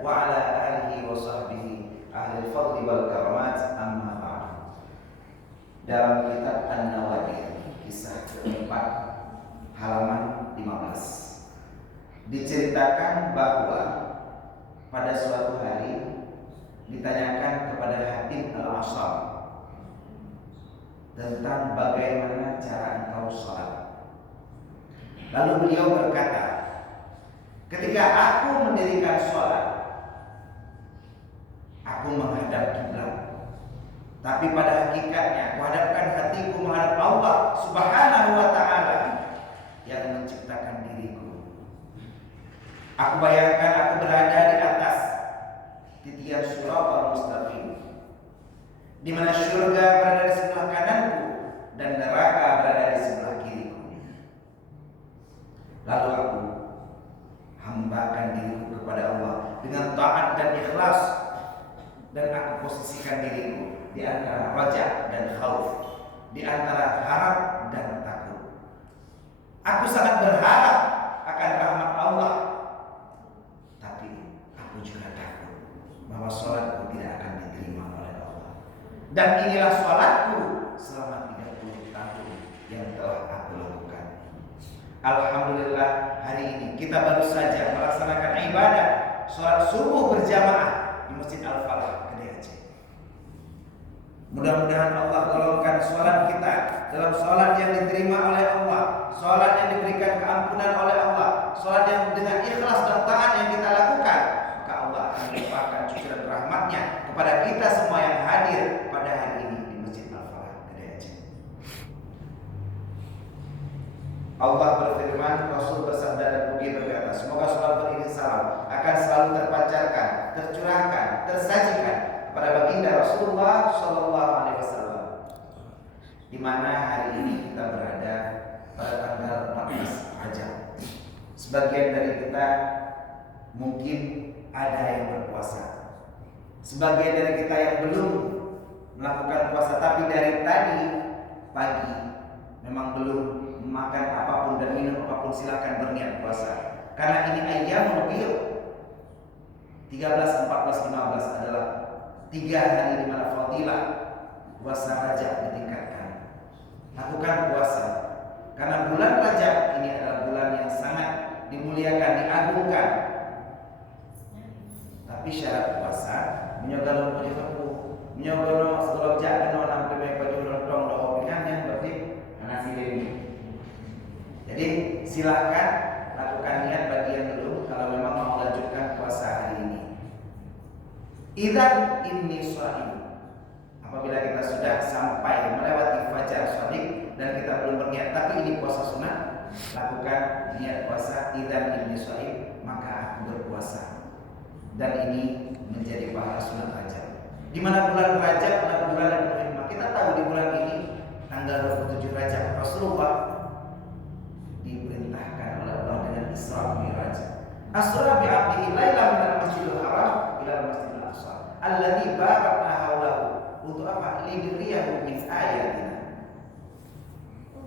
wa ala alihi wa sahbihi ahli fadli wal karamat, amma ba'd. Dalam kitab An-Nawadir kisah keempat halaman 15 diceritakan bahwa pada suatu hari ditanyakan kepada Hatim Al-Asam tentang bagaimana cara engkau sholat. Lalu beliau berkata, ketika aku mendirikan sholat, aku menghadap kiblat, tapi pada hakikatnya aku hadapkan hatiku menghadap Allah Subhanahu wa ta'ala yang menciptakan diriku. Aku bayangkan aku berada di atas titian Shiratal Mustaqim, di mana surga berada di sebelah kananku dan neraka berada di sebelah kiriku. Lalu aku hambakan diriku kepada Allah dengan taat dan ikhlas, dan aku posisikan diriku di antara raja dan khauf, di antara harap dan takut. Aku sangat berharap akan rahmat Allah, tapi aku juga takut bahwa sholatku tidak akan diterima oleh Allah. Dan inilah sholatku selama 30 tahun yang telah aku lakukan. Alhamdulillah, hari ini kita baru saja melaksanakan ibadah sholat subuh berjamaah di Masjid Al-Falah, Gede Aceh. Mudah-mudahan Allah golongkan sholat kita dalam sholat yang diterima oleh Allah, sholat yang diberikan keampunan oleh Allah, sholat yang dengan ikhlas dan taat yang kita lakukan, maka Allah akan melimpahkan cucuran rahmatnya kepada kita semua yang hadir pada hari ini di Masjid Al-Falah, Gede Aceh. Allah berfirman, Rasul bersabda dan Nabi berkata, semoga salawat beriring salam akan selalu terpancarkan, tercurahkan, tersajikan kepada baginda Rasulullah Shallallahu Alaihi Wasallam. Di mana hari ini kita berada pada tanggal 14 Rajab. Sebagian dari kita mungkin ada yang berpuasa, sebagian dari kita yang belum melakukan puasa, tapi dari tadi pagi memang belum makan apapun dan minum apapun, silakan berniat puasa. Karena ini ayyamul bid, 13, 14, 15 adalah 3 hari di mana fadilah puasa Rajab ditingkatkan. Lakukan puasa, karena bulan Rajab ini adalah bulan yang sangat dimuliakan, diagungkan. Tapi syarat puasa menyogalon pujiku, menyogalon segala jaga no nang pribadi pajulon dong do opingan yang berarti nasi ini. Jadi silakan lakukan niat bagi yang belum, kalau memang mau melanjutkan puasa hari ini. Idzan inni shaim. Apabila kita sudah sampai melewati fajar shadiq dan kita belum berniat tapi ini puasa sunat, lakukan niat puasa idzan inni shaim, maka aku berpuasa. Dan ini menjadi pahala sunat Rajab. Di mana bulan Rajab adalah bulan yang penuh hikmah. Kita tahu di bulan ini tanggal 27 Rajab Rasulullah diperintahkan oleh Allah dengan Isra Mi'raj. Asra bi 'abdihi lailan minal masjidil haram ila masjidil aqsa alladzi barakna haulahu. Untuk apa? Linuriyahu min ayatina.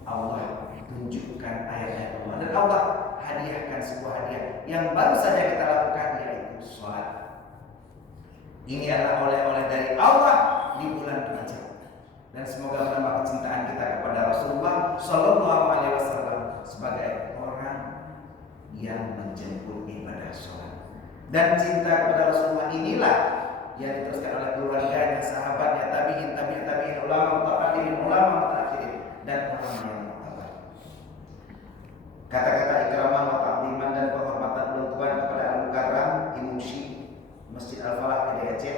Allah tunjukkan ayat-ayat Allah, dan Allah hadiahkan sebuah hadiah yang baru saja kita lakukan, yaitu sholat. Ini adalah oleh-oleh dari Allah di bulan Rajab, dan semoga menambah kecintaan kita kepada Rasulullah Shallallahu Alaihi Wasallam sebagai orang yang menjemput ibadah sholat. Dan cinta kepada Rasulullah inilah yang diteruskan oleh keluarganya, sahabatnya, tabi'in, ulama mutaqaddimin, ulama mutaakhirin, dan orang yang mutabar. Kata-kata ikramah wa ta'ziman dan penghormatan tuan kepada Al-Mukarram Imam Syi Masjid Al-Falah, Gede Aceh.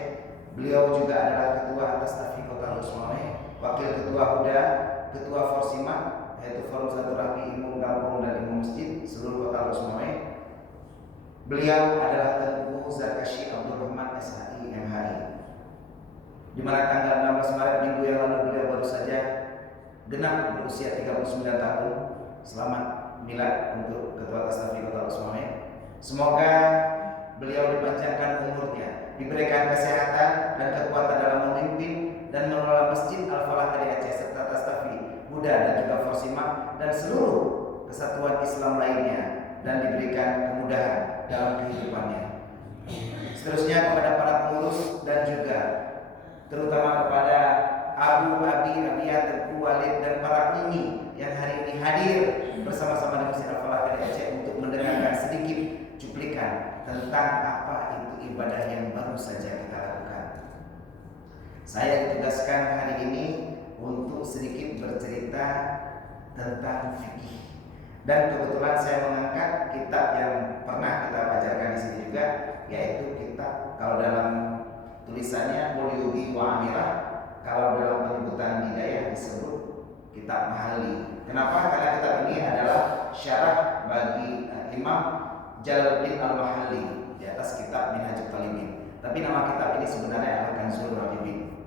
Beliau juga adalah ketua atas Tafi Kota Lusmame, wakil ketua Huda, ketua Forsimak, yaitu Forum Silaturahmi Imam Kampung dan Imam Masjid seluruh Kota Lusmame. Beliau adalah Tengku Zarkashi Abdul Rahman SHI MHI, di mana tanggal 16 Maret minggu yang lalu beliau baru saja genap berusia 39 tahun. Selamat milad untuk ketua atas Tafi Kota Lusmame. Semoga beliau dipanjangkan umurnya, diberikan kesehatan dan kekuatan dalam memimpin dan mengelola Masjid Al-Falah Gede Aceh serta Tastafi, Buddha dan juga Forsimak dan seluruh kesatuan Islam lainnya, dan diberikan kemudahan dalam kehidupannya. Seterusnya kepada para pengurus dan juga terutama kepada Abu Abi Abiyah Tengku Walid dan para ilmi yang hari ini hadir bersama-sama di Masjid Al-Falah dari Aceh untuk mendengarkan sedikit cuplikan tentang apa itu ibadah yang baru saja kita lakukan. Saya ditugaskan hari ini untuk sedikit bercerita tentang fikih. Dan kebetulan saya mengangkat kitab yang pernah kita bacakan di sini juga, yaitu kitab, kalau dalam tulisannya Mulyubi wa Amirah, kalau dalam penyebutan hidayah disebut kitab Mahalli. Kenapa? Karena kitab ini adalah syarah bagi Imam Jalaluddin Al-Mahalli di atas kitab Minhajul Talibin. Tapi nama kitab ini sebenarnya adalah Kanzul Raghibin.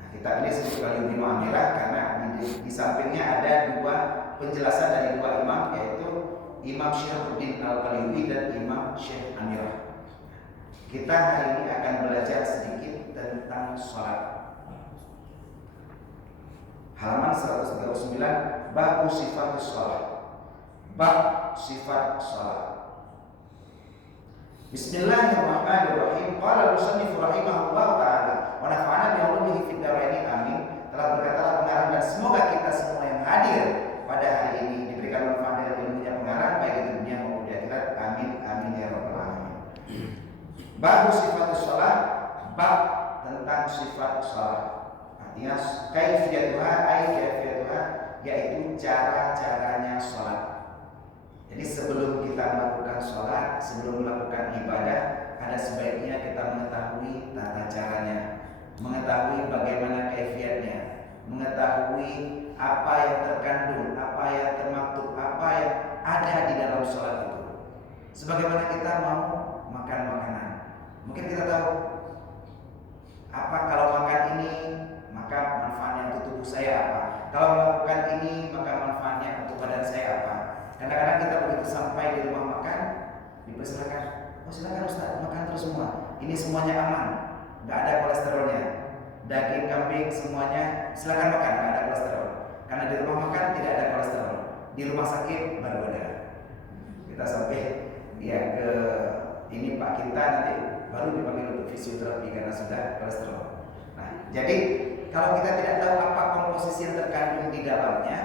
Nah, kitab ini disebut Mulyubi wa Amirah karena di sampingnya ada dua penjelasan dari dua imam, yaitu Imam Syekhuddin Al-Qalyubi dan Imam Syekh Amirah. Kita hari ini akan belajar sedikit tentang sholat. Halaman 139, bab sifat sholat. Bab sifat sholat. Bismillahirrahmanirrahim. Qala al-musannif rahimahullah ta'ala wa nafa'ana bi ulumihi fid dharain amin. Telah berkatalah pengarang dan semoga kita semua yang hadir pada hari ini diberikan manfaat dari ilmunya pengarang baik di dunia maupun di akhirat. Amin amin ya rabbal alamin. Bab sifat sholat, bab tentang sifat sholat. Artinya kaifiyatuha yaitu cara-caranya sholat. Jadi sebelum kita melakukan sholat, sebelum melakukan ibadah, ada sebaiknya kita mengetahui tata caranya, mengetahui bagaimana kaifiyatnya, mengetahui apa yang terkandung, apa yang termaktub, apa yang ada di dalam sholat itu. Sebagaimana kita mau makan makanan, mungkin kita tahu apa kalau makan ini maka manfaatnya untuk tubuh saya apa, kalau melakukan ini maka manfaatnya untuk badan saya apa. Kadang-kadang kita begitu sampai di rumah makan, dipersilakan, oh silakan Ustaz, makan terus semua. Ini semuanya aman, nggak ada kolesterolnya. Daging kambing semuanya silakan makan, nggak ada kolesterol. Karena di rumah makan tidak ada kolesterol, di rumah sakit baru ada. Kita sampai ya ke ini Pak kita nanti baru dipanggil untuk fisioterapi karena sudah kolesterol. Nah, jadi kalau kita tidak tahu apa komposisi yang terkandung di dalamnya,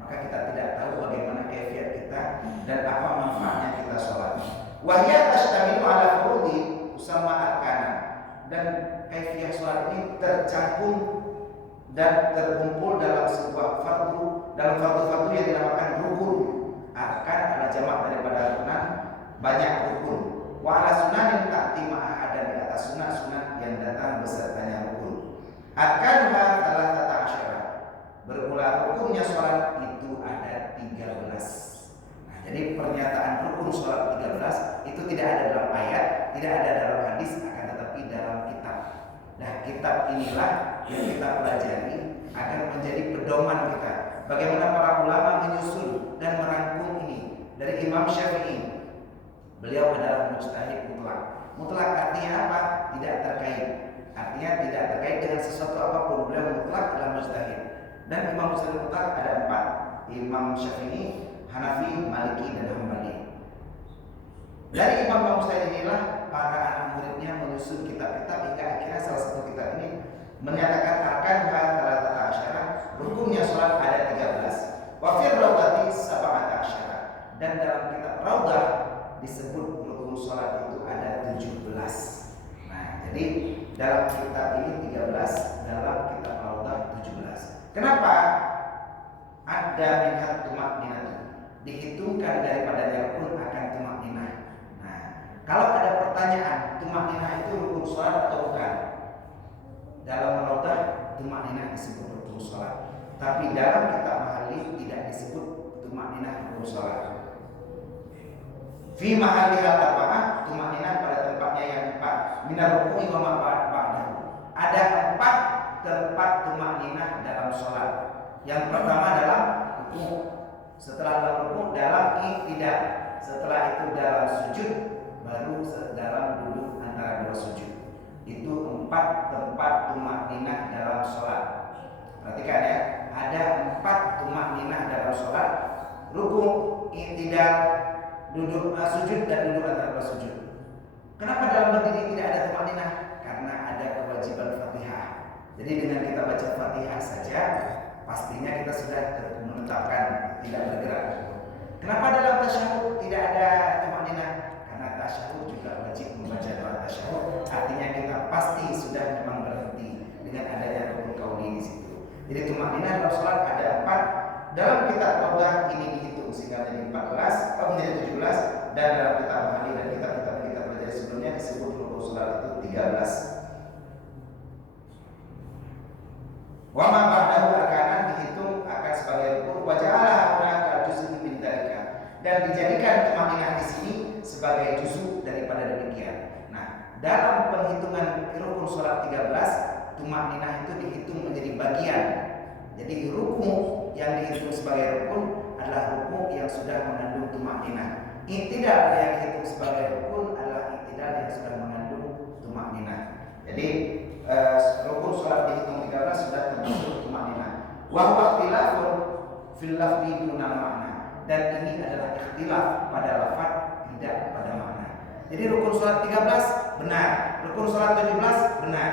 maka kita tidak tahu bagaimana kaifiat kita dan apa manfaatnya kita sholat. Wahya tashtamilu ala furudi usamma arkana, dan kaifiat sholat ini tercampur dan terkumpul dalam sebuah fardu, dalam fardu-fardu yang dinamakan rukun. Arkan adalah jamak daripada rukunan, banyak rukun. Wa ala sunanin ta'ti ma'ahad, dan di atas sunat-sunat yang datang besertanya rukun. Arkanha thalathata asyara, bermula rukunnya sholat itu ada 13. Nah, jadi pernyataan rukun sholat 13 itu tidak ada dalam ayat, tidak ada dalam hadis, akan tetapi dalam kitab. Nah, kitab inilah yang kita pelajari agar menjadi pedoman kita. Bagaimana para ulama menyusun dan merangkum ini dari Imam Syafi'i. Beliau adalah mujtahid mutlak. Mutlak artinya apa? Tidak terkait. Artinya tidak terkait dengan sesuatu apapun. Beliau mutlak adalah mujtahid. Dan Imam Mujtahid mutlak ada 4. Imam Syafi'i, Hanafi, Maliki, dan Hambali. Dari Imam Mujtahid inilah para anak muridnya menyusun kitab-kitab hingga akhirnya salah satu kitab ini menyatakan arkan thalathata asyara, rukunnya sholat ada 13. Wa fir rawdati sab'ata asyara, dan dalam kitab Raudah disebut rukun sholat itu ada 17. Nah, jadi dalam kitab ini 13, dalam kitab Raudah 17. Kenapa ada minhat tumakninah? Dihitungkan daripada rukun akan tumakninah. Nah, kalau ada pertanyaan, tumakninah itu rukun sholat atau bukan? Dalam Raudah tumakninah disebut rukun sholat, tapi dalam kitab Mahalli tidak disebut tumakninah rukun sholat. Fi mahalli al-arba'ah, tumakninah pada tempatnya yang 4. Minar rukui wa ma ba'dahu. Ada 4 tempat tumakninah dalam sholat. Yang pertama dalam rukuk, setelah dalam rukuk dalam i'tidal, setelah itu dalam sujud, baru dalam duduk antara dua sujud. Itu 4 tempat tumakninah dalam sholat. Perhatikan ya, ada 4 tumakninah dalam sholat: rukuk, i'tidal, duduk sujud, dan duduk antara dua sujud. Kenapa dalam berdiri tidak ada tumakninah? Karena ada kewajiban Fatihah. Jadi dengan kita baca Fatihah saja, pastinya kita sudah menetapkan tidak bergerak. Kenapa dalam tasyahud tidak ada tumakninah? Karena tasyahud juga wajib membaca doa tasyahud. Artinya kita pasti sudah memang berhenti dengan adanya rukun qauli di situ. Jadi tumakninah dalam salat ada 4. Dalam kitab Rawdah ini dihitung sehingga menjadi 14 atau menjadi 17, dan dalam kitab Mahali dan kitab-kitab kita belajar sebelumnya disebut rukun salat itu 13. Wa ma ba'dahu arkanan dihitung akan sebagai rukun wa ja'ala hunaka juz'un min dzalika, dan dijadikan tumakninah di sini sebagai juz'u daripada demikian. Nah, dalam penghitungan rukun salat 13, tumakninah itu dihitung menjadi bagian. Jadi rukun yang dihitung sebagai rukun adalah rukun yang sudah mengandung tumakninah. I'tidal yang dihitung sebagai rukun adalah i'tidal yang sudah mengandung tumakninah. Jadi rukun salat dihitung 13 sudah termasuk tumakninah. Wa huwa ikhtilafun fil lafzi dunal makna, dan ini adalah ikhtilaf pada lafaz tidak pada makna. Jadi rukun salat 13 benar, rukun salat 17 benar.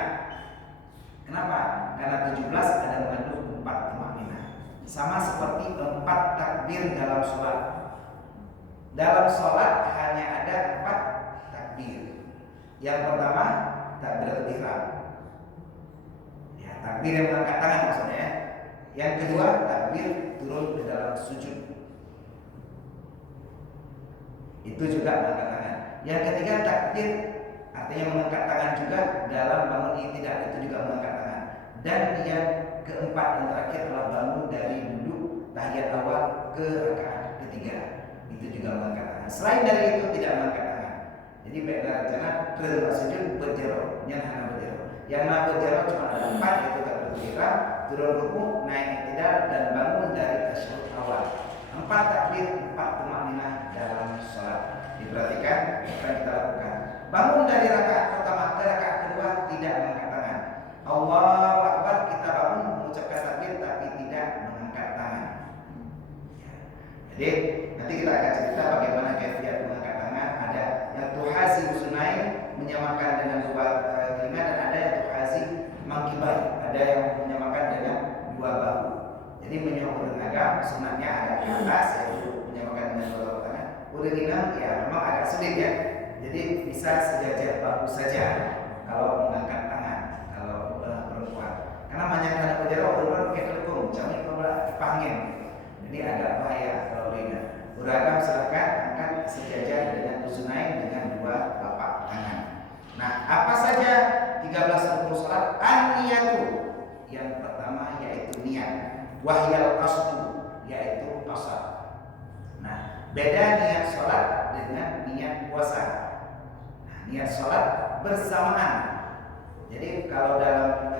Kenapa? Karena 17 ada mengandung 4 tumakninah. Sama seperti 4 takbir dalam sholat. Dalam sholat hanya ada 4 takbir. Yang pertama takbiratul ihram, ya, takbir yang mengangkat tangan maksudnya ya. Yang kedua takbir turun ke dalam sujud, itu juga mengangkat tangan. Yang ketiga takbir artinya mengangkat tangan juga dalam bangun i'tidal, itu juga mengangkat tangan. Dan yang keempat yang terakhir adalah bangun dari duduk tahiyat awal ke rakaat ketiga, itu juga mengangkat tangan. Selain dari itu tidak mengangkat tangan. Jadi beda rencana terus sujud berjero, nyana berjero. Yang nak berjero cuma ada 4, yaitu takbiratul ihram, turun ruku, naik i'tidal, dan bangun dari tasyahud awal. 4 takbir, 4 tumakninah dalam sholat. Diperhatikan apa yang kita lakukan. Bangun dari rakaat pertama ke rakaat kedua tidak mengangkat tangan. Allahu Akbar, kita bangun mengucapkan takbir tapi tidak mengangkat tangan. Jadi nanti kita akan cerita bagaimana kaifiat mengangkat tangan. Ada yang tuhazi usunain, menyamakan dengan 2 telinga, dan ada yang tuhazi mangkibai, ada yang menyamakan dengan 2 bahu. Jadi menyamakan agam sunatnya ada di atas, yaitu menyamakan dengan 2 bahu tangan. Udah bilang ya memang agak sulit ya. Jadi bisa sejajar bahu saja kalau mengangkat tangan, kalau perempuan. Karena banyak anak berjarak perempuan pakai telepon, camik kalau kepangin. Jadi agak bahaya kalau beda. Beragam silakan angkat sejajar dengan usunain dengan 2 telapak tangan. Nah, apa saja 13 rukun salat? An-niyatu. Yang pertama yaitu niat. Wahyal qasdu, yaitu qasad. Nah, beda niat salat dengan niat puasa. Nah, niat salat bersamaan. Jadi kalau dalam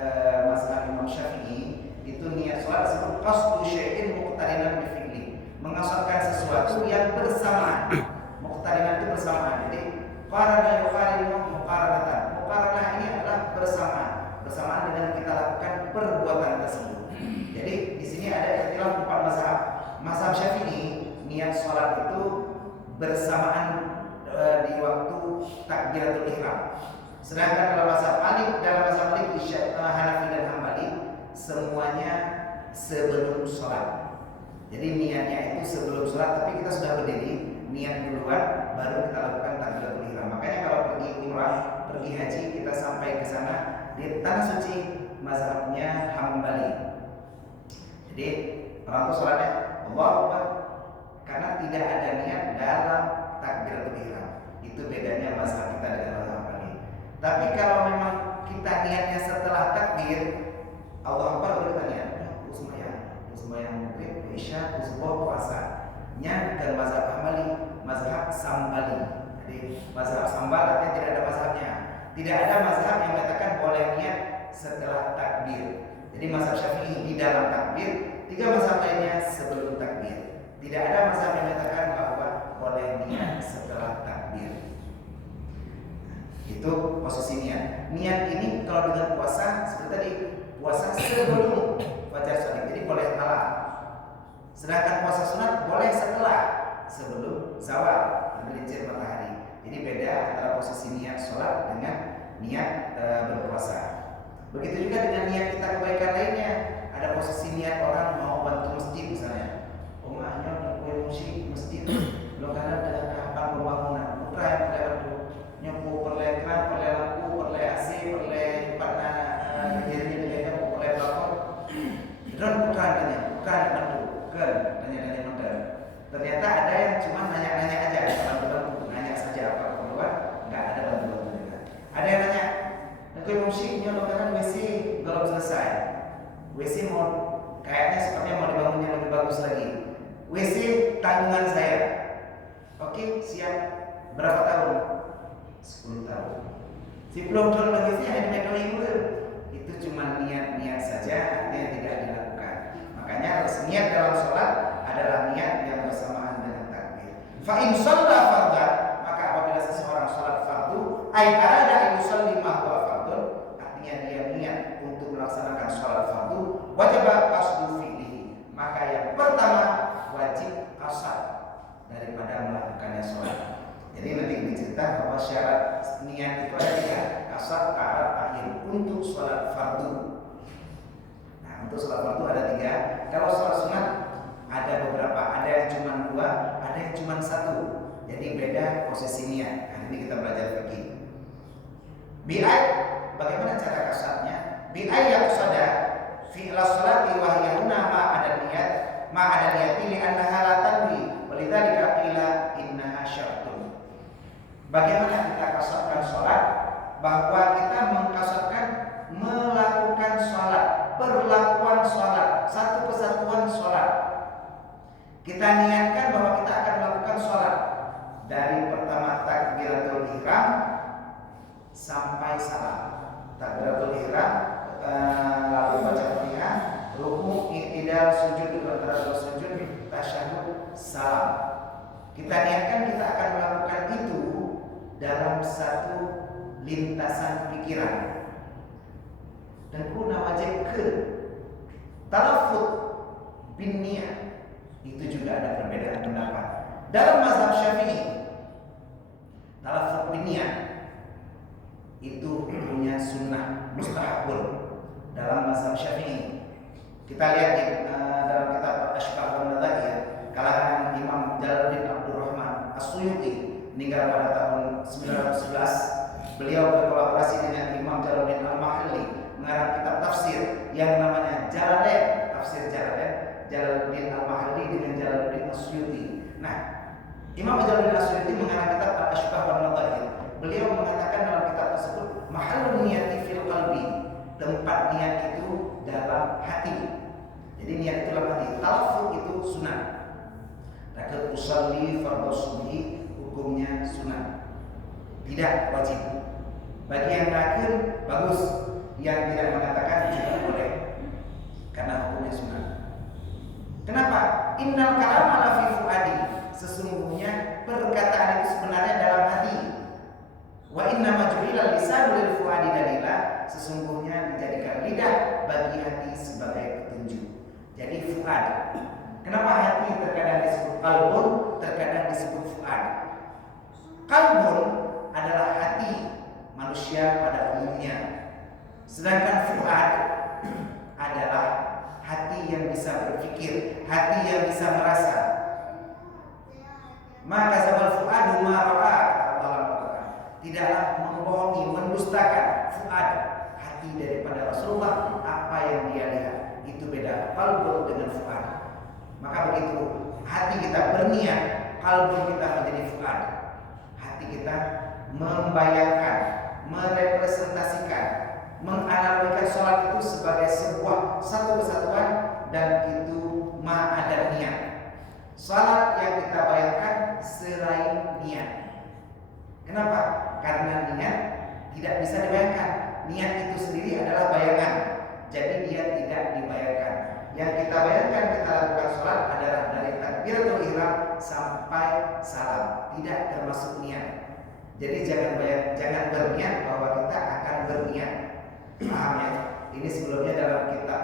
mazhab Imam Syafi'i itu niat salat disebut qasdu syai'in muqtarinan bi fi'li, mengasalkan sesuatu yang bersamaan. Muqtarinan itu bersamaan. Jadi qarana yuqarinu muqaranatan. Muqaranah ini adalah bersamaan. Bersamaan dengan kita lakukan perbuatan tersebut. Jadi di sini ada ikhtilaf 4 mazhab. Mazhab Syafi'i niat salat itu bersamaan di waktu takbiratul ihram. Sedangkan dalam mazhab Malik, Hanafi dan Hambali semuanya sebelum sholat. Jadi niatnya itu sebelum sholat, tapi kita sudah berdiri, niat duluan, baru kita lakukan takbiratul ihram. Makanya kalau pergi umrah, pergi haji, kita sampai ke sana di tanah suci mazhabnya Hambali. Jadi orang itu sholatnya Allahu Akbar, karena tidak ada niat dalam takbiratul ihram. Itu bedanya mazhab kita dengan mazhab Hambali. Tapi kalau memang kita niatnya setelah takbir Allahu Akbar, baru kita niat sembahyang maghrib, isya, subuh, puasa. Nya bukan mazhab Hambali, mazhab Sambali. Jadi mazhab Sambal artinya tidak ada mazhabnya. Tidak ada mazhab yang mengatakan boleh niat setelah takbir. Jadi mazhab Syafi'i di dalam takbir, 3 mazhab lainnya sebelum takbir. Tidak ada mazhab yang mengatakan bahwa boleh niat setelah takbir. Itu posisi niat. Niat ini kalau dengan puasa seperti tadi, puasa sebelum fajar shadiq, jadi boleh halal. Sedangkan puasa sunat boleh setelah, sebelum zawal, tergelincir matahari. Jadi beda antara posisi niat sholat dengan niat berpuasa. Begitu juga dengan niat kita kebaikan lainnya. Ada posisi niat orang mau bantu masjid misalnya. Omahnya udah kue musik masjid. Lo karena ada kapan pembangunan, putra yang perlu bantu nyepu perle ekran, perle lampu, perle AC, perle pada kejadian mereka perle plafon. Dan bukan bantu, bukan tanya modal. Ternyata ada yang cuma nanya-nanya aja, bantu-bantu, nanya saja apa keperluan, nggak ada bantu-bantu juga. Ada yang nanya, kue musiknya lo kan WC belum selesai. WC mau kayaknya sepertinya mau dibangun yang lebih bagus lagi. WC tanggungan saya. Oke, siap. Berapa tahun? 10 tahun. Si belum lagi sih ada metode itu cuma niat-niat saja, artinya tidak dilakukan. Makanya harus niat dalam sholat adalah niat yang bersamaan dengan takbir. Fa in shalla fardhan, maka apabila seseorang sholat fardu, ai arada an yusalli ma huwa fardun, artinya dia niat untuk melaksanakan sholat fardu, wajib qasdu fi'lihi. Maka yang pertama wajib qasad daripada melakukannya sholat. Jadi nanti dicerita bahwa syarat niat itu ada 3, qasad, ta'aruf, akhir untuk sholat fardu. Nah, untuk sholat fardu ada 3. Kalau sholat sunat ada beberapa, ada yang cuma 2, ada yang cuma 1. Jadi beda posisi niat. Nah, ini kita belajar fikih. Bi'ai, bagaimana cara qasadnya? Bi'ai yaqsada fi'la sholati wa hiya huna ma'ada niyati li'annaha la tanwi walidzalika qila innaha syartun. Bagaimana kita qasadkan sholat? Bahwa kita mengqasadkan melakukan sholat, perlakuan sholat, satu kesatuan sholat. Kita niatkan bahwa kita akan melakukan sholat dari pertama takbiratul ihram sampai salam. Takbiratul ihram, lalu baca Fatihah, rukuk, i'tidal, sujud antara 2 sujud, tasyahud, salam. Kita niatkan kita akan melakukan itu dalam satu lintasan pikiran. Dan kuna wajib ke talafut bin niat itu juga ada perbedaan pendapat. Dalam mazhab Syafi'i, talafut bin niat itu punya sunnah mustahabun dalam mazhab Syafi'i. Kita lihat di dalam kitab Ashbah wa Nadhair kalangan Imam Jalaluddin Abdul Rahman As-Suyuti meninggal pada tahun 1911. Beliau berkolaborasi dengan Imam Jalaluddin Al-Mahalli mengarang kitab tafsir yang namanya Jalalain, tafsir Jalalain, Jalaluddin Al-Mahalli dengan Jalaluddin As-Suyuti. Nah, Imam Jalaluddin As-Suyuti mengarang kitab Al-Ashbah wa Nadhair. Beliau mengatakan dalam kitab tersebut, mahallun niyati fil qalbi, tempat niat itu dalam hati. Jadi niat itu dalam hati. Talaffuz itu sunat. Rakaat usolli fardhu subhi hukumnya sunat, tidak wajib. Bagi yang yakin bagus, yang tidak mengatakan juga boleh karena hukumnya sunat. Kenapa? Innal kalama la fi fuadi, sesungguhnya perkataan itu sebenarnya dalam hati. Wa inna majulil lisanu lil fuadi dalila, sesungguhnya dijadikan lidah bagi hati sebagai petunjuk. Jadi fuad. Kenapa hati terkadang disebut qalbun, terkadang disebut fuad? Qalbun adalah hati manusia pada umumnya. Sedangkan fuad adalah hati yang bisa berpikir, hati yang bisa merasa. Maka sabal fuadu ma ra'a, Allah tidaklah membohongi, mendustakan fuad, hati daripada Rasulullah, apa yang dia lihat. Itu beda qalbun dengan fuad. Maka begitu hati kita berniat, qalbun kita menjadi fuad. Hati kita membayangkan, merepresentasikan, menganalogikan sholat itu sebagai sebuah satu kesatuan, dan itu ma'adar niat. Sholat yang kita bayangkan selain niat. Kenapa? Karena niat tidak bisa dibayangkan. Niat itu sendiri adalah bayangan, jadi dia tidak dibayangkan. Yang kita bayangkan kita lakukan sholat adalah dari takbiratul ihram sampai salam, tidak termasuk niat. Jadi jangan berniat bahwa kita akan berniat. Paham ya? Ini sebelumnya dalam kitab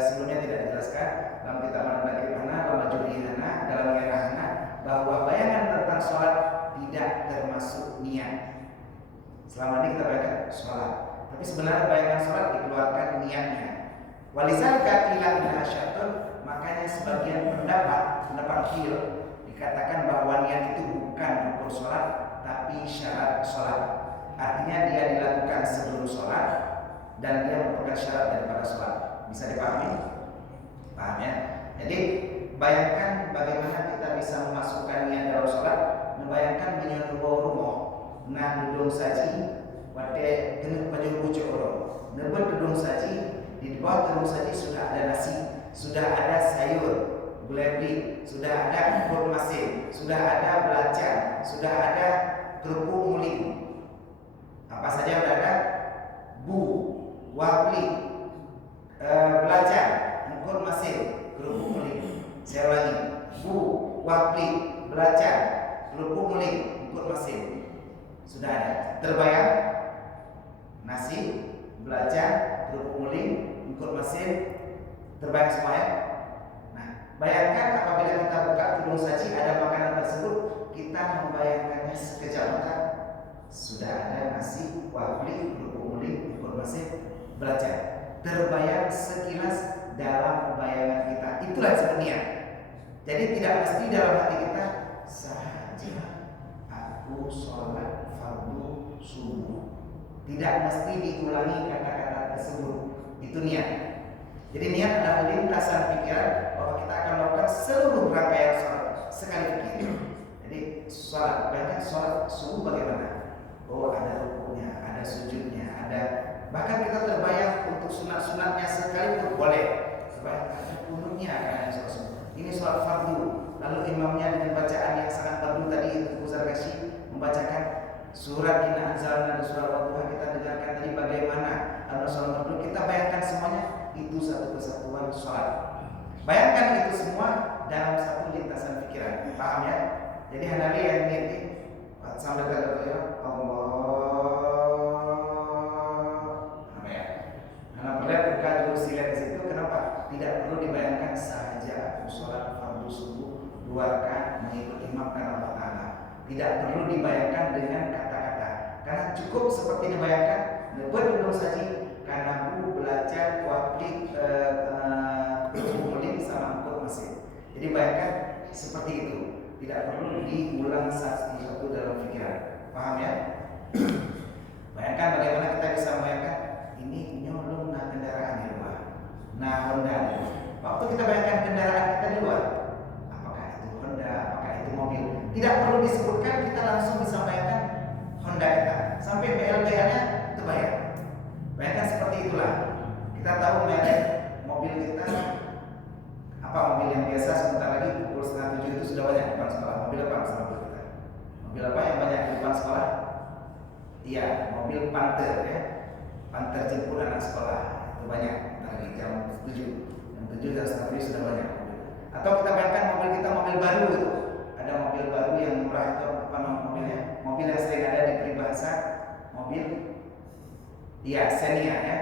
sebelumnya tidak dijelaskan dalam kitab Manaqibana, dalam Majurihana, dalam Yarahana, bahwa bayangan tentang sholat tidak termasuk Tapi sebenarnya bayangan sholat dikeluarkan niatnya. Walizalika qila innaha syartun, makanya sebagian pendapat qil dikatakan bahwa niat itu bukan rukun sholat tapi syarat sholat. Artinya dia dilakukan sebelum sholat dan dia merupakan syarat daripada sholat. Bisa dipahami? Paham ya? Jadi bayangkan bagaimana kita bisa memasukkan niat dalam sholat. Membayangkan menyatu bawah rumah, nah dudung saji, wadai kena pajung bujuk orang. Nebel dudung saji, di bawah dudung saji sudah ada nasi, sudah ada sayur, gulai beli, sudah ada empur masin, sudah ada belacan, sudah ada kerupuk muling. Apa saja sudah ada? Bu, wabli, belacan, empur masin, kerupuk muling. Saya ulangi, bu, wabli, belacan, kerupuk muling, empur masin. Sudah ada. Terbayang? Nasi, belacan, kerupuk muling, empur masin. Terbayang semua ya? Nah, bayangkan apabila kita buka tudung saji ada makanan tersebut, kita membayangkannya sekejap mata. Sudah ada nasi, wabli, kerupuk muling, empur masin, belacan. Terbayang sekilas dalam bayangan kita. Itulah sebenarnya. Jadi tidak mesti dalam hati kita saja aku sholat fardu subuh. Tidak mesti diulangi kata-kata tersebut. Itu niat. Jadi niat adalah lintasan pikiran bahwa kita akan melakukan seluruh rangkaian sholat sekali pikir. Jadi sholat, bayangkan sholat subuh bagaimana? Oh ada rukunya, ada sujudnya, ada bahkan kita terbayang untuk sunat-sunatnya sekalipun boleh. Terbayang ada kunutnya akan sholat subuh. Ini sholat fardu. Lalu imamnya dengan bacaan yang sangat fardu tadi itu Zarkashi membacakan surat Inna Anzalna dan surat Al-Duha. Kita dengarkan tadi bagaimana sholat fardu. Kita bayangkan semuanya itu satu kesatuan sholat. Bayangkan itu semua dalam satu lintasan pikiran. Paham ya? Jadi Hanafi yang ini sampai tadi ya Allah. Apa ya? Karena perlihat buka dulu silat di situ. Kenapa? Tidak perlu dibayangkan saja sholat fardu subuh 2 rakaat mengikut imam karena Allah Ta'ala. Tidak perlu dibayangkan dengan kata-kata. Karena cukup seperti dibayangkan nebet dulu saja karena bu belajar wabli muling sama empur mesin. Jadi bayangkan seperti itu. Tidak perlu diulang satu-satu dalam pikiran. Paham ya? Bayangkan bagaimana kita bisa membayangkan ini nyolong kendaraan di rumah. Nah Honda. Waktu kita bayangkan kendaraan kita di luar, apakah itu Honda, apakah itu mobil, tidak perlu disebutkan, kita langsung bisa bayangkan Honda kita. Sampai BL-BL-nya terbayang. Bayangkan seperti itulah. Kita tahu merek mobil kita, apa mobil yang biasa sebentar lagi pukul 6:30 itu sudah banyak di depan sekolah. Mobil apa bersama mobil kita? Mobil apa yang banyak di depan sekolah? Iya, mobil Panther ya. Panther jemput anak sekolah. Itu banyak. Tadi jam 7. Jam 7 dan setengah 7 sudah banyak mobil. Atau kita bayangkan mobil kita mobil baru itu. Ada mobil baru yang murah itu apa nama mobilnya? Mobil yang sering ada di peribahasa mobil. Iya, Xenia ya.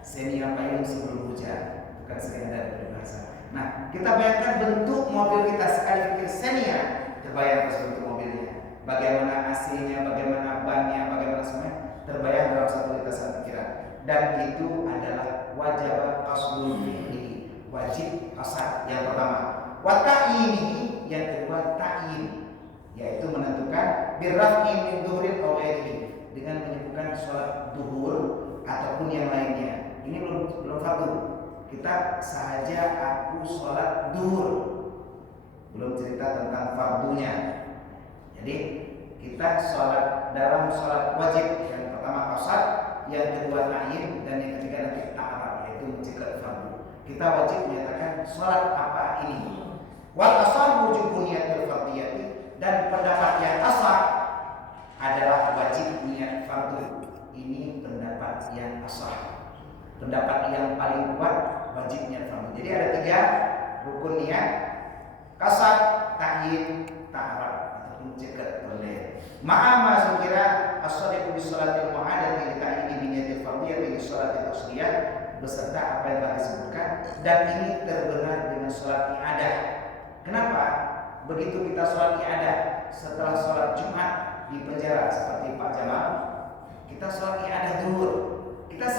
Xenia payung sebelum hujan. Bukan sering ada di peribahasa. Nah, kita bayangkan bentuk mobil kita sekali pikir Xenia, terbayang bentuk mobilnya. Bagaimana AC-nya, bagaimana bannya, bagaimana semuanya terbayang dalam satu lintasan pikiran. Dan itu adalah wajib qasdul fi'li, wajib qasad yang pertama. Wa ta'yini yang kedua ta'yin, yaitu menentukan birraf'i min dhuhrin aw ghairihi, dengan menyebutkan sholat duhur ataupun yang lainnya. Ini belum fardu. Kita sahaja aku sholat duhur, belum cerita tentang fardunya. Jadi kita sholat dalam sholat wajib yang pertama qasad, yang kedua ta'yin, dan yang ketiga nanti ta'arab, yaitu mencegah fardu. Kita wajib menyatakan sholat apa ini. Wal asal wujub niyatul fardiyati, dan pendapat yang asal adalah wajib niat fardu. Ini pendapat yang asal. Pendapat yang paling kuat wajibnya fardu. Jadi ada 3 rukun niat: qasad, ta'yin, ta'arab ataupun cegat boleh. Ma'ama zikira as-shadiqu bi sholatil mu'adati li ta'yini bi niyatil fardhiyyati li sholatil asliyah, beserta apa yang telah disebutkan, dan ini terbenar dengan sholat i'adah. Kenapa? Begitu kita sholat i'adah setelah sholat Jumat di penjara seperti Pak Jamal, kita sholat i'adah zuhur. Kita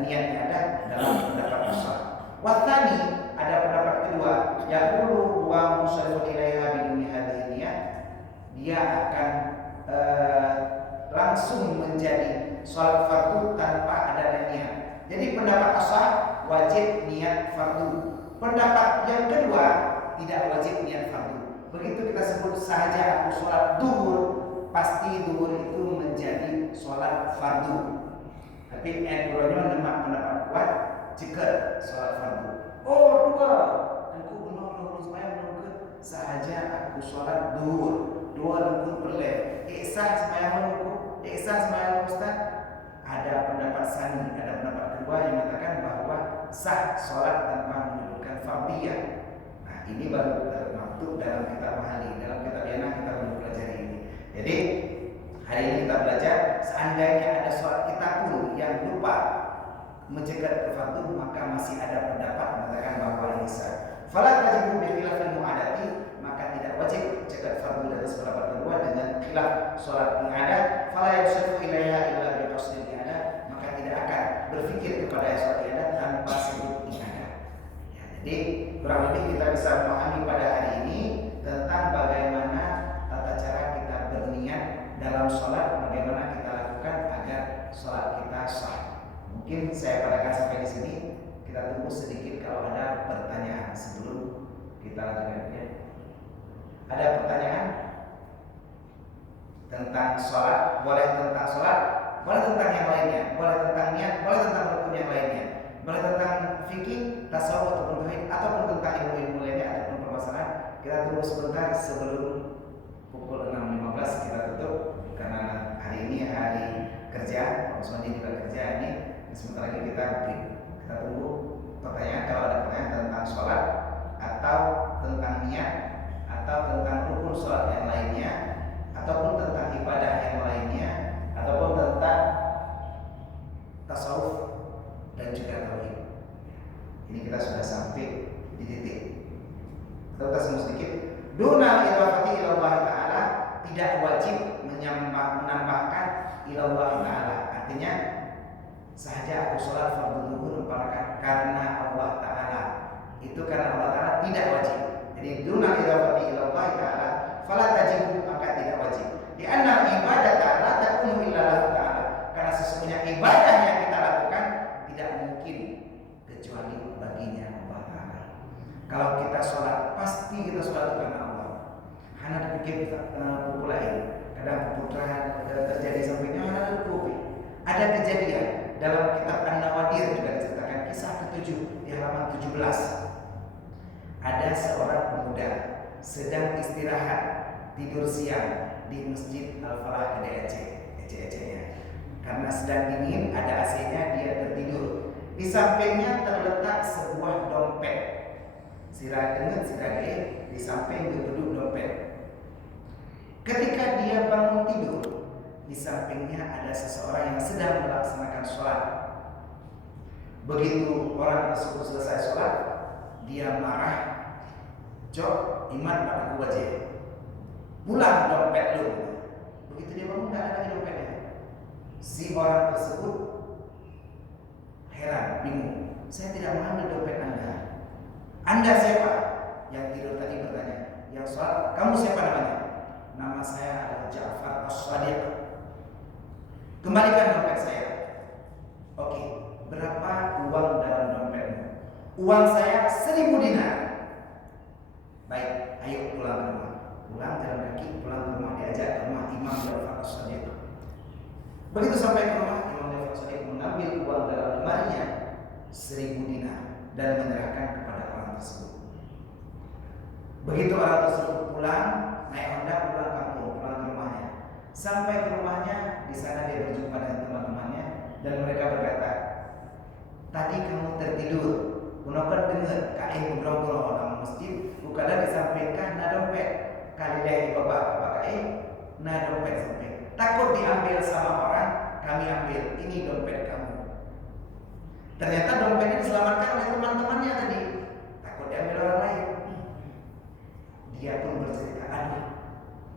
niatnya ada dalam pendapat asal. Wathani, ada pendapat kedua, yaqulu wa musallifun ilaiha biduni hadhihi niyat, dia akan langsung menjadi sholat fardu tanpa ada niat. Jadi pendapat asal wajib niat fardu. Pendapat yang kedua tidak wajib niat fardu. Begitu kita sebut saja aku sholat duhur, pasti duhur itu menjadi sholat fardu. Tapi endronya lemak pendapat kuat jika sholat fardu. Oh dua, aku benar supaya menunggu sahaja aku sholat duhur, dua lembut berleh. Ihsan supaya menunggu, ihsan supaya Ustaz. Ada pendapat sani, ada pendapat kedua yang mengatakan bahwa sah sholat tanpa menyebutkan fardiyah. Nah ini baru termaktub dalam kitab Mahali, dalam kitab Yana kita belum pelajari ini. Jadi hari ini kita belajar seandainya ada sholat kita pun yang lupa mencegat ke fardu, maka masih ada pendapat mengatakan bahwa ini sah. Fala tajibu bi khilafil mu'adati, maka tidak wajib cegat fardu dari pendapat kedua dengan khilaf sholat i'adah. Fala yusallu ilaiha illa bi qasdil i'adah, maka tidak akan berpikir kepada sholat i'adah tanpa sebut i'adah. Ya, jadi kurang lebih kita bisa memahami pada hari ini tentang bagaimana tata cara kita berniat dalam sholat, bagaimana kita lakukan agar sholat kita sah. Mungkin saya katakan sampai di sini. Kita tunggu sedikit kalau ada pertanyaan sebelum kita lanjutkan. Ya. Ada pertanyaan tentang sholat? Boleh tentang sholat, boleh tentang yang lainnya, boleh tentang niat, boleh tentang rukun yang lainnya, boleh tentang fikih, tasawuf ataupun tauhid, ataupun tentang ilmu-ilmu lainnya ataupun permasalahan. Kita tunggu sebentar sebelum pukul 6.15 kita tutup karena hari ini hari kerja, Pak Usmani juga kerja ini. Sebentar lagi kita break. Kita tunggu pertanyaan kalau ada pertanyaan tentang sholat atau tentang niat atau tentang rukun sholat yang lainnya ataupun tentang ibadah yang lainnya ataupun tentang tasawuf dan juga tauhid. Ini kita sudah sampai di titik. Kita sedikit. Duna idhafati ila Allah Ta'ala, tidak wajib menambahkan ila Allah Ta'ala. Artinya sahaja aku sholat fardu zuhur 4 rakaat karena Allah Ta'ala, itu karena Allah Ta'ala tidak wajib. Jadi duna idhafati ila Allah Ta'ala fala tajibu, maka tidak wajib. Di anna ibadah Ta'ala takunu illa lahu Ta'ala, karena sesungguhnya ibadah yang kita lakukan tidak mungkin kecuali baginya Allah Ta'ala. Kalau kita sholat, pasti kita sholat karena Allah. Hanya dipikir pukul lain, kadang putra terjadi sampingnya ada kopi. Ada kejadian dalam kitab An-Nawadir juga diceritakan kisah ke-7 di halaman 17. Ada seorang pemuda sedang istirahat tidur siang di Masjid Al-Falah di Aceh-nya. Karena sedang dingin, ada AC-nya, dia tertidur. Di sampingnya terletak sebuah dompet. Sirage di samping duduk dompet. Ketika dia bangun tidur, di sampingnya ada seseorang yang sedang melaksanakan sholat. Begitu orang tersebut selesai sholat, dia marah. Jok, iman pada aku wajib. Pulang dompet lu. Begitu dia bangun, tidak ada lagi dompetnya. Si orang tersebut heran, bingung. Saya tidak mengambil dompet Anda. Anda siapa? Yang tidur tadi bertanya. Yang sholat, kamu siapa namanya? Nama saya adalah Ja'far As-Shadiq. Kembalikan dompet saya. Oke, berapa uang dalam dompetmu? Uang saya 1.000 dinar. Baik, ayo pulang ke rumah. Pulang jalan kaki, pulang ke rumah, diajak ke rumah Imam Ja'far As-Shadiq. Begitu sampai ke rumah, Imam Ja'far As-Shadiq mengambil uang dalam lemarinya 1.000 dinar dan menyerahkan kepada orang tersebut. Begitu orang tersebut pulang, naik Honda pulang kampung, pulang ke rumahnya. Sampai ke rumahnya, di sana dia berjumpa dengan teman-temannya dan mereka berkata, tadi kamu tertidur, kenapa dengar kain ngobrol-ngobrol orang masjid, bukanlah disampaikan na dompet, kali dari bapak na dompet sampai. Takut diambil sama orang, kami ambil, ini dompet kamu. Ternyata dompetnya diselamatkan oleh teman-temannya tadi, takut diambil orang lain. Dia pun bercerita, aduh,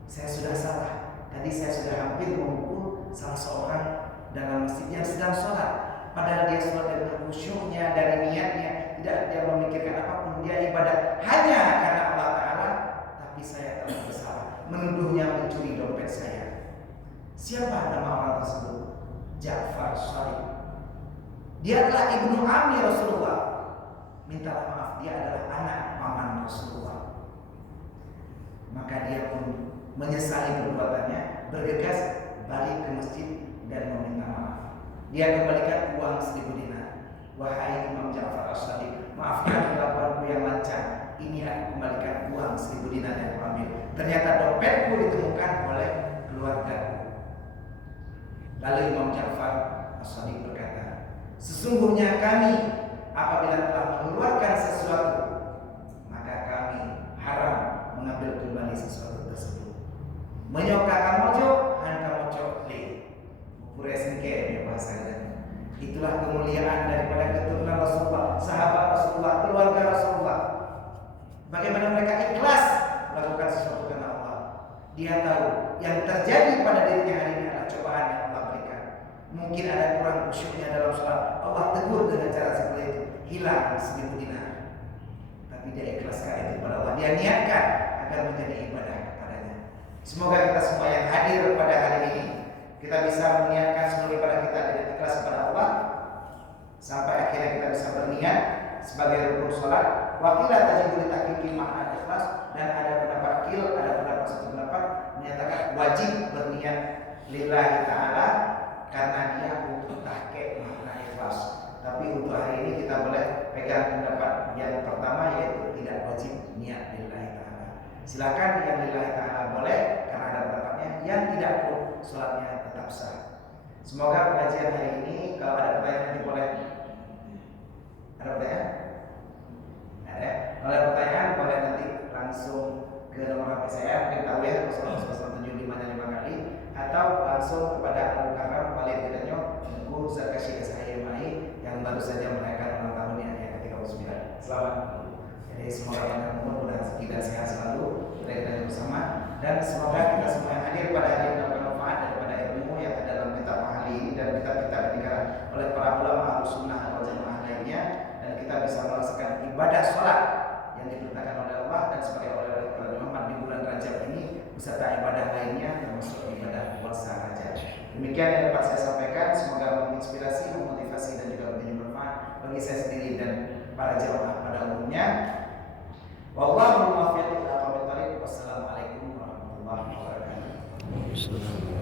saya sudah salah. Tadi saya sudah hampir memukul salah seorang dalam masjid yang sedang sholat. Padahal dia sholat khusyuknya, dari niatnya, tidak dia memikirkan apapun, dia ibadah hanya karena Allah Ta'ala. Tapi saya telah bersalah, menuduhnya mencuri dompet saya. Siapa nama orang tersebut? Ja'far Shadiq. Dia adalah ibnu ammi Rasulullah. Mintalah maaf, dia adalah anak paman Rasulullah. Maka dia pun menyesali perbuatannya, bergegas balik ke masjid dan meminta maaf. Dia kembalikan uang 1000 dinar. Wahai Imam Ja'far As-Shadiq, maafkan kelakuanku yang lancang. Ini aku kembalikan uang 1000 dinar yang aku ambil. Ternyata dompetku ditemukan oleh keluarga. Lalu Imam Ja'far As-Shadiq berkata, sesungguhnya kami apabila telah mengeluarkan sesuatu, maka kami haram mengambil kembali sesuatu tersebut. Menyoka kamojo, han kamojo le. Ukuresin ke bahasa. Itulah kemuliaan daripada keturunan Rasulullah, sahabat Rasulullah, keluarga Rasulullah. Bagaimana mereka ikhlas melakukan sesuatu karena Allah. Dia tahu yang terjadi pada dirinya hari ini adalah cobaan yang Allah berikan. Mungkin ada kurang khusyuknya dalam sholat, Allah tegur dengan cara seperti itu, hilang 1000 dinar. Tapi dia ikhlaskan itu kepada Allah. Dia niatkan agar menjadi ibadah kepadanya. Semoga kita semua yang hadir pada hari ini, kita bisa meniatkan seluruh ibadah kita dengan ikhlas kepada Allah, sampai akhirnya kita bisa berniat sebagai rukun sholat. Wakilah tajibul tahqiqi makna ikhlas, dan ada pendapat kil, ada pendapat satu pendapat menyatakan wajib berniat lillahi ta'ala karena dia untuk tahqiq makna ikhlas. Tapi untuk hari ini kita boleh pegang pendapat yang pertama, yaitu tidak wajib niat lillahi ta'ala. Silakan yang lillahi ta'ala boleh karena ada pendapatnya, yang tidak pun sholatnya tetap sah. Semoga pengajian hari ini, kalau ada pertanyaan nanti boleh. Ada pertanyaan? Ada. Kalau ada pertanyaan boleh nanti langsung ke nomor HP saya, mungkin tahu ya, 00755 kali, atau langsung kepada Al-Mukarram Walid Gedanyo, Guru Zakasyi Saya Mai yang baru saja merayakan ulang tahunnya yang ke-39. Selamat. Jadi semoga panjang umur, mudah rezeki dan sehat selalu kita bersama, dan semoga kita semua yang hadir pada hari ini mendapat manfaat daripada ilmu yang ada dalam kitab ahli ini dan kitab-kitab yang dikarang oleh para ulama Ahlussunnah wal Jamaah lainnya, dan kita bisa melaksanakan ibadah sholat yang diperintahkan oleh Allah dan sebagai oleh Muhammad di bulan Rajab ini, beserta ibadah lainnya termasuk ibadah puasa Rajab. Demikian yang dapat saya sampaikan, semoga menginspirasi, memotivasi dan juga menjadi manfaat bagi saya sendiri dan para jamaah pada umumnya. Wallahu muwaffiq ila aqwamit thoriq. Wassalamualaikum warahmatullahi wabarakatuh.